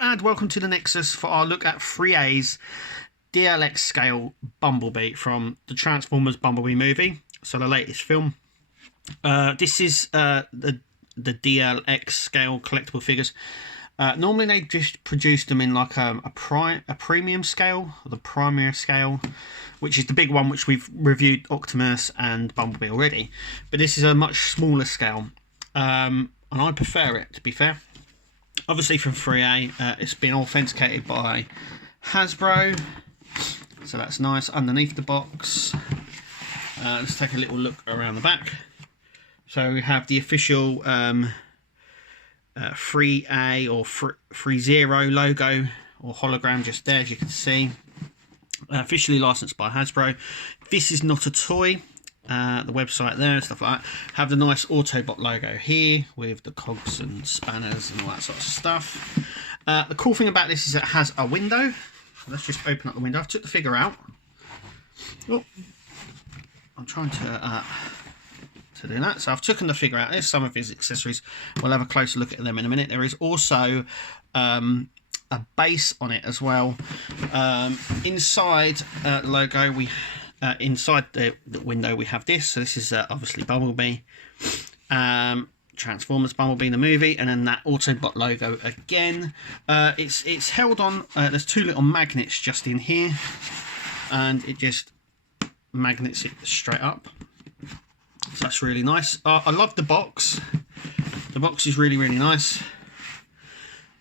and welcome to the Nexus for our look at 3A's DLX scale Bumblebee from the Transformers Bumblebee movie, so the latest film. This is the DLX scale collectible figures. Normally they just produce them in like a premium scale, or the primary scale, which is the big one which we've reviewed Optimus and Bumblebee already. But this is a much smaller scale, and I prefer it, to be fair. Obviously from 3A, it's been authenticated by Hasbro, so that's nice. Underneath the box, let's take a little look around the back. So we have the official 3A or 30 logo or hologram just there, as you can see. Officially licensed by Hasbro. This is not a toy. The website there and stuff like that have the nice Autobot logo here with the cogs and spanners and all that sort of stuff. The cool thing about this is it has a window. Let's just open up the window. I've took the figure out. Oh, I'm trying to do that. So I've taken the figure out. There's some of his accessories. We'll have a closer look at them in a minute. There is also a base on it as well. Inside the logo, inside the window we have this. So this is obviously Bumblebee, Transformers Bumblebee the movie, and then that Autobot logo again. It's held on. There's two little magnets just in here, and it just magnets it straight up. So that's really nice. I love the box. The box is really nice.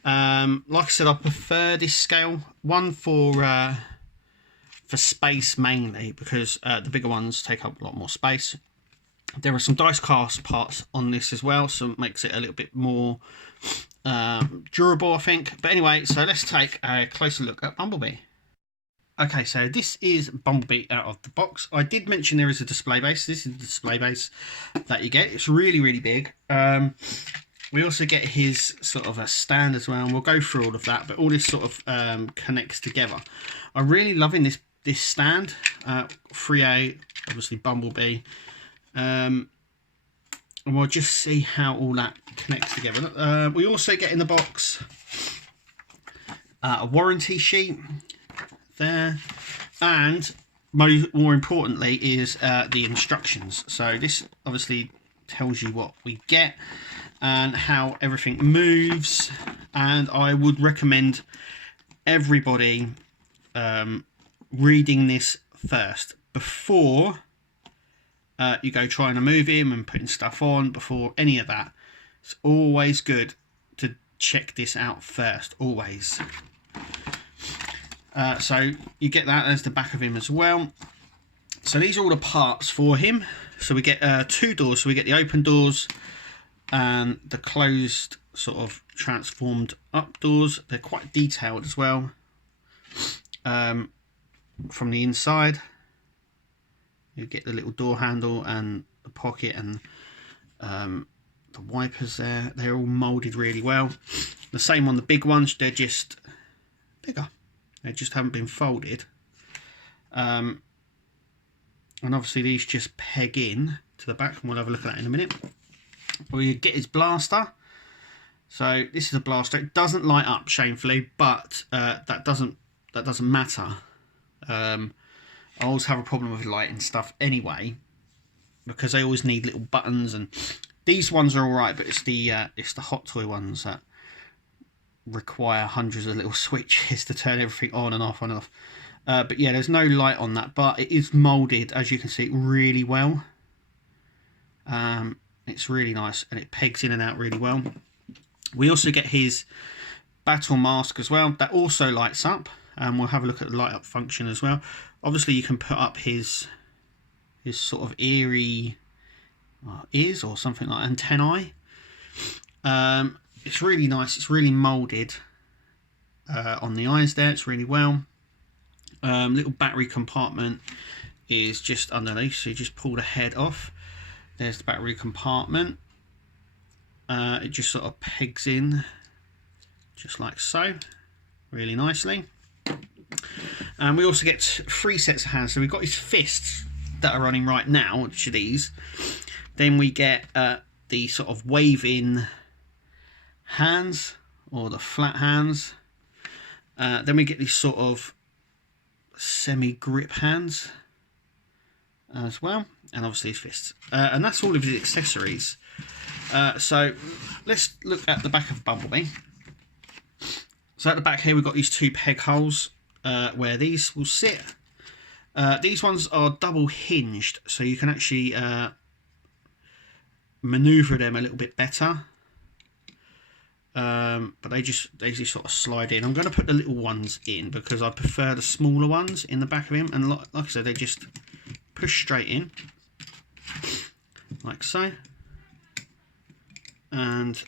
Like I said, I prefer this scale one for space mainly, because the bigger ones take up a lot more space. There are some dice cast parts on this as well, so it makes it a little bit more durable, I think. But anyway, so let's take a closer look at Bumblebee. Okay, so this is Bumblebee out of the box. I did mention there is a display base. This is the display base that you get. It's really big. We also get his sort of a stand as well, and we'll go through all of that, but all this sort of connects together. I'm really loving this stand. 3A, obviously Bumblebee. And we'll just see how all that connects together. We also get in the box a warranty sheet there, and more importantly is the instructions. So this obviously tells you what we get and how everything moves, and I would recommend everybody reading this first before you go trying to move him and putting stuff on. Before any of that, it's always good to check this out first, always. So you get that as the back of him as well. So these are all the parts for him. So we get two doors. So we get the open doors and the closed sort of transformed up doors. They're quite detailed as well. From the inside, you get the little door handle and the pocket and the wipers there. They're all molded really well. The same on the big ones. They're just bigger. They just haven't been folded. And obviously these just peg in to the back, and we'll have a look at that in a minute. We get his blaster. So this is a blaster. It doesn't light up, shamefully, but that doesn't matter. I always have a problem with lighting stuff anyway, because they always need little buttons, and these ones are all right, but it's the Hot Toy ones that require hundreds of little switches to turn everything on and off. But yeah, there's no light on that, but it is molded, as you can see, really well. It's really nice, and it pegs in and out really well. We also get his battle mask as well. That also lights up, and we'll have a look at the light up function as well. Obviously you can put up his sort of ears or something like antennae. It's really nice. It's really molded on the eyes there. It's really well. Little battery compartment is just underneath, so you just pull the head off. There's the battery compartment. It just sort of pegs in just like so, really nicely. And we also get 3 sets of hands. So we've got his fists that are on him right now, which are these. Then we get the sort of waving hands, or the flat hands. Then we get these sort of semi-grip hands as well, and obviously his fists. And that's all of his accessories. So let's look at the back of Bumblebee. So at the back here we've got these two peg holes where these will sit. These ones are double hinged, so you can actually maneuver them a little bit better. But they just sort of slide in. I'm going to put the little ones in because I prefer the smaller ones in the back of him, and like I said, they just push straight in like so, and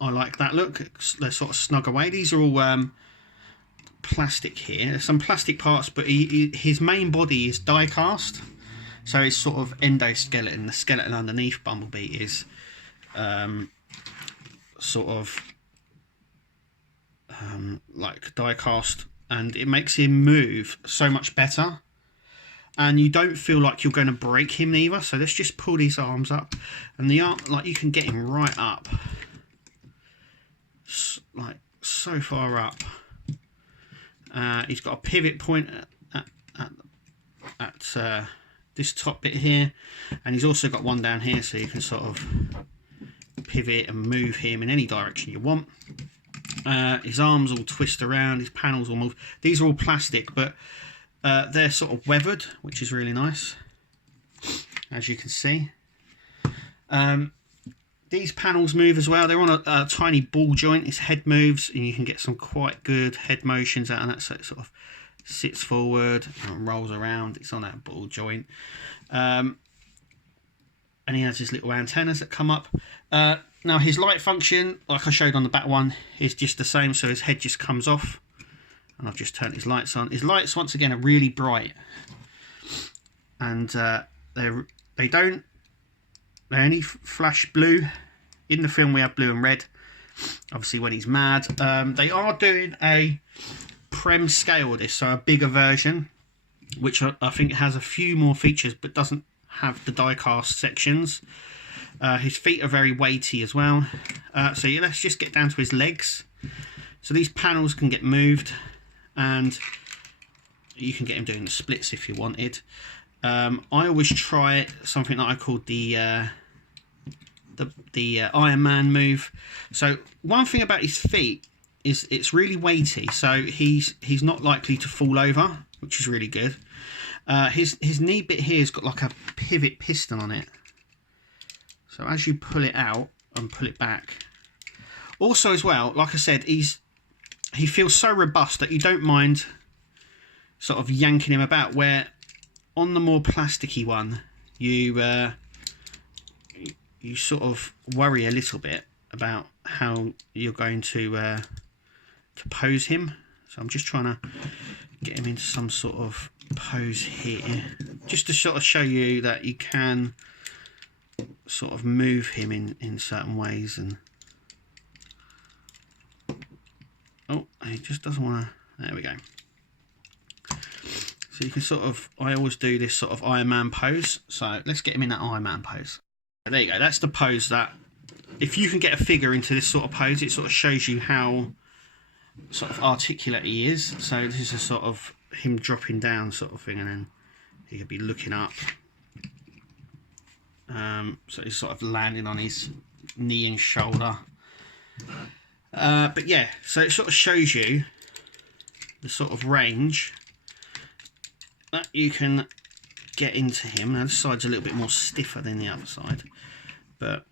I like that look. They sort of snug away. These are all plastic here. There's some plastic parts, but his main body is die cast, so it's sort of endoskeleton. The skeleton underneath Bumblebee is sort of like die cast, and it makes him move so much better, and you don't feel like you're going to break him either. So let's just pull these arms up, and the arm, like, you can get him right up, like so far up. He's got a pivot point at this top bit here, and he's also got one down here, so you can sort of pivot and move him in any direction you want. His arms all twist around, his panels all move. These are all plastic, but they're sort of weathered, which is really nice, as you can see. These panels move as well. They're on a tiny ball joint. His head moves, and you can get some quite good head motions out of that. So it sort of sits forward and rolls around. It's on that ball joint. And he has his little antennas that come up. Now his light function, like I showed on the back one, is just the same. So his head just comes off, and I've just turned his lights on. His lights, once again, are really bright, and they only flash blue. In the film we have blue and red, obviously when he's mad. They are doing a Prem scale of this, so a bigger version, which I think has a few more features but doesn't have the die cast sections. His feet are very weighty as well. So yeah, let's just get down to his legs. So these panels can get moved, and you can get him doing the splits if you wanted. I always try something that I called the Iron Man move. So one thing about his feet is it's really weighty, so he's not likely to fall over, which is really good. His knee bit here has got like a pivot piston on it, so as you pull it out and pull it back, also as well, like I said, he feels so robust that you don't mind sort of yanking him about, where on the more plasticky one you sort of worry a little bit about how you're going to pose him. So I'm just trying to get him into some sort of pose here, just to sort of show you that you can sort of move him in certain ways. And oh, he just doesn't want to. There we go. So you can sort of, I always do this sort of Iron Man pose. So let's get him in that Iron Man pose. There you go. That's the pose that, if you can get a figure into this sort of pose, it sort of shows you how sort of articulate he is. So this is a sort of him dropping down sort of thing, and then he could be looking up. So he's sort of landing on his knee and shoulder. But yeah, so it sort of shows you the sort of range that you can get into him. Now this side's a little bit more stiffer than the other side, but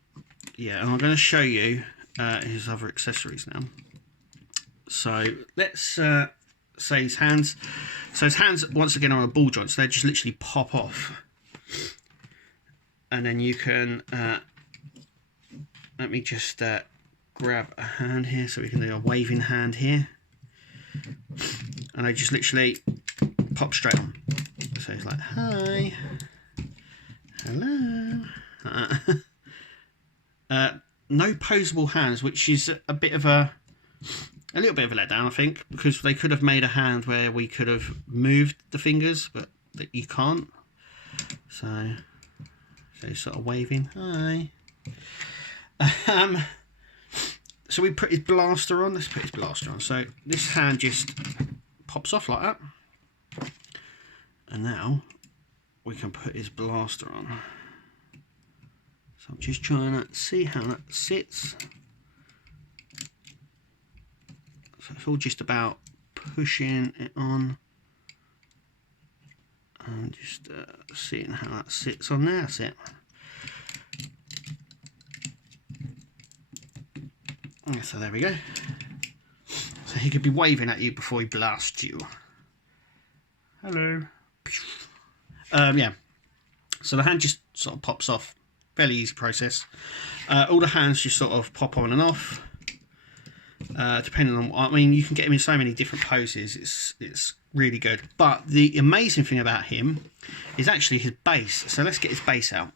yeah, and I'm going to show you his other accessories now. So let's say his hands. So his hands, once again, are on a ball joint, so they just literally pop off, and then you can let me just grab a hand here, so we can do a waving hand here, and they just literally pop straight on. So it's like, hi, hello. No posable hands, which is a little bit of a letdown, I think, because they could have made a hand where we could have moved the fingers, but you can't. So sort of waving, hi. So we put his blaster on. Let's put his blaster on. So this hand just pops off like that. And now we can put his blaster on. So I'm just trying to see how that sits. So it's all just about pushing it on and just seeing how that sits on there. That's it. So there we go. So he could be waving at you before he blasts you. Hello. Yeah. So the hand just sort of pops off. Fairly easy process. All the hands just sort of pop on and off. Depending on, I mean, you can get him in so many different poses. It's really good. But the amazing thing about him is actually his base. So let's get his base out.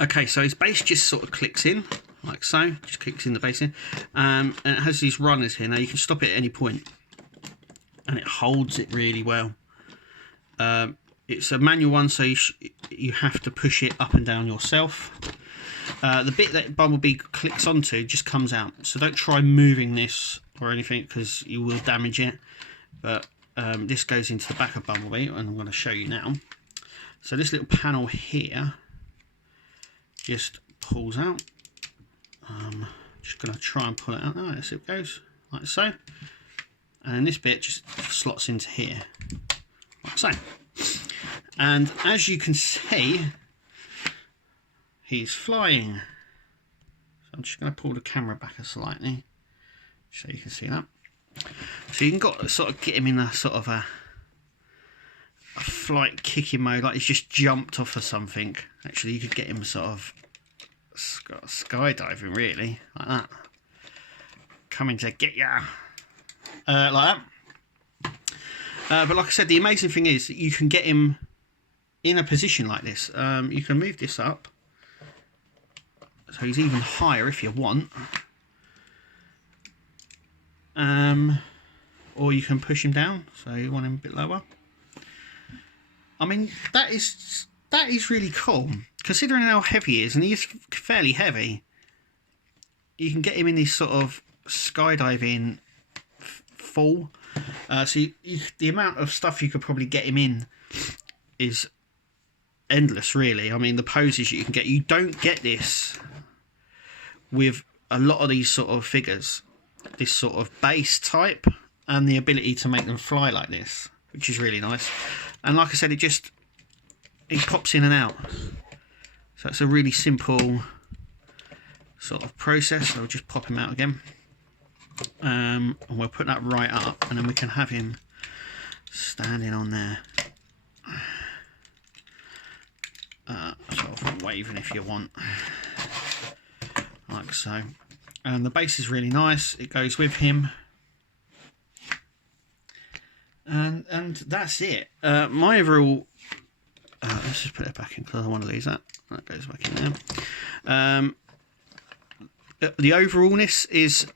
Okay, so his base just sort of clicks in like so. Just clicks in the base in, and it has these runners here. Now you can stop it at any point, and it holds it really well. It's a manual one, so you have to push it up and down yourself. The bit that Bumblebee clicks onto just comes out, so don't try moving this or anything because you will damage it. But this goes into the back of Bumblebee, and I'm going to show you now. So this little panel here just pulls out. Just going to try and pull it out. There it goes, like so. And then this bit just slots into here, like so. And as you can see, he's flying. So I'm just going to pull the camera back slightly so you can see that. So you can sort of get him in a sort of a flight kicking mode, like he's just jumped off of something. Actually, you could get him sort of skydiving, really, like that. Coming to get ya, like that. But like I said, the amazing thing is that you can get him in a position like this. You can move this up so he's even higher if you want, or you can push him down so you want him a bit lower. I mean, that is really cool considering how heavy he is, and he is fairly heavy. You can get him in this sort of skydiving fall. So the amount of stuff you could probably get him in is endless, really. I mean, the poses you can get, you don't get this with a lot of these sort of figures, this sort of base type and the ability to make them fly like this, which is really nice. And like I said, it pops in and out, so it's a really simple sort of process. So we'll just pop him out again, and we'll put that right up, and then we can have him standing on there, sort of waving if you want, like so. And the base is really nice, it goes with him, and that's it. My overall, let's just put it back in because I don't want to lose that. That goes back in there. The overallness is,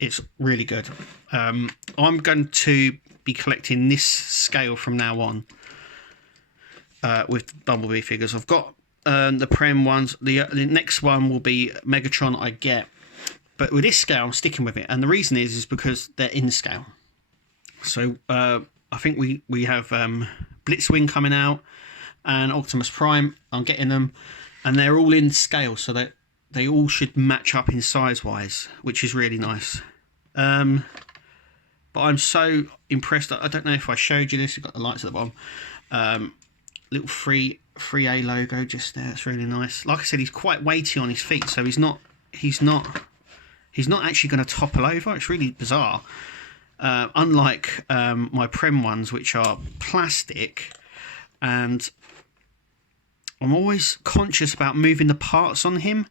it's really good. I'm going to be collecting this scale from now on with Bumblebee figures. I've got the Prem ones. The next one will be Megatron I get, but with this scale I'm sticking with it, and the reason is because they're in scale. So I think we have Blitzwing coming out and Optimus Prime. I'm getting them, and they're all in scale, so that they all should match up in size wise, which is really nice. But I'm so impressed. I don't know if I showed you this. You've got the lights at the bottom. Little 3A logo just there. It's really nice. Like I said, he's quite weighty on his feet, so he's not actually going to topple over. It's really bizarre. Unlike my Prem ones, which are plastic, and I'm always conscious about moving the parts on him,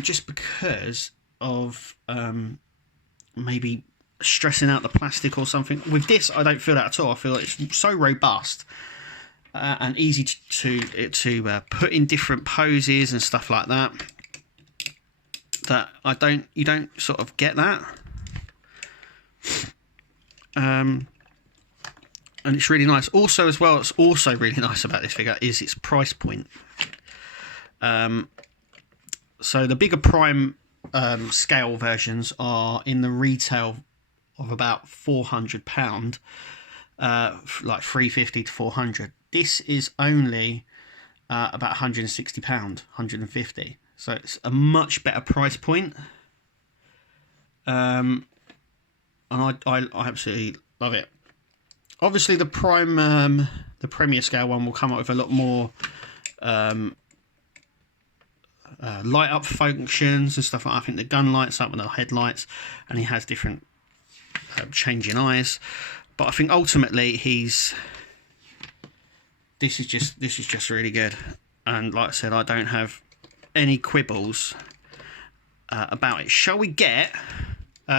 just because of maybe stressing out the plastic or something. With this, I don't feel that at all. I feel it's so robust and easy to put in different poses and stuff like that. That you don't sort of get that. And it's really nice. Also, as well, it's also really nice about this figure is its price point. So the bigger Prime scale versions are in the retail of about £400, like £350 to £400. This is only about £160, £150. So it's a much better price point. And I absolutely love it. Obviously, the Premier scale one will come up with a lot more light up functions and stuff like that. I think the gun lights up with the headlights, and he has different changing eyes. But I think ultimately this is just really good. And like I said, I don't have any quibbles about it. Shall we get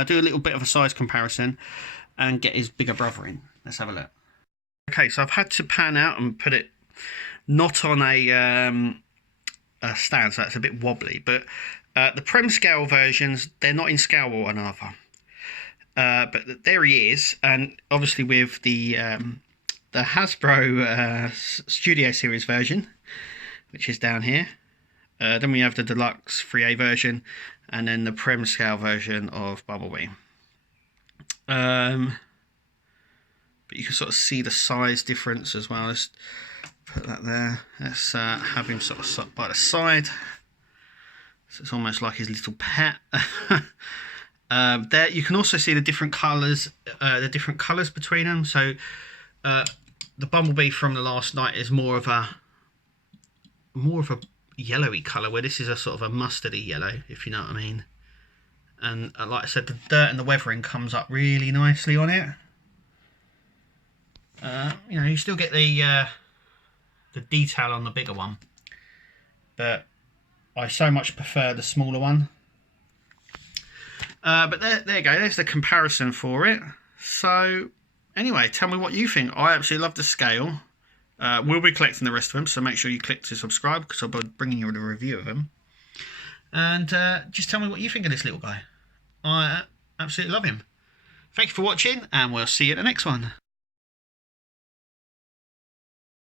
do a little bit of a size comparison and get his bigger brother in? Let's have a look. Okay, so I've had to pan out and put it not on a stand, so it's a bit wobbly. But the Prem scale versions, they're not in scale with one another. But there he is, and obviously with the Hasbro Studio Series version, which is down here. Then we have the Deluxe 3A version, and then the Prem scale version of Bumblebee. But you can sort of see the size difference as well. Let's put that there. Let's have him sort of by the side. So it's almost like his little pet. There you can also see the different colours, between them. So the Bumblebee from the last night is more of a yellowy colour, where this is a sort of a mustardy yellow, if you know what I mean. And like I said, the dirt and the weathering comes up really nicely on it. You know, you still get the detail on the bigger one, but I so much prefer the smaller one. But there you go, there's the comparison for it. So anyway, tell me what you think. I absolutely love the scale. We'll be collecting the rest of them, so make sure you click to subscribe, because I'll be bringing you a review of them. And just tell me what you think of this little guy. I absolutely love him. Thank you for watching, and we'll see you at the next one.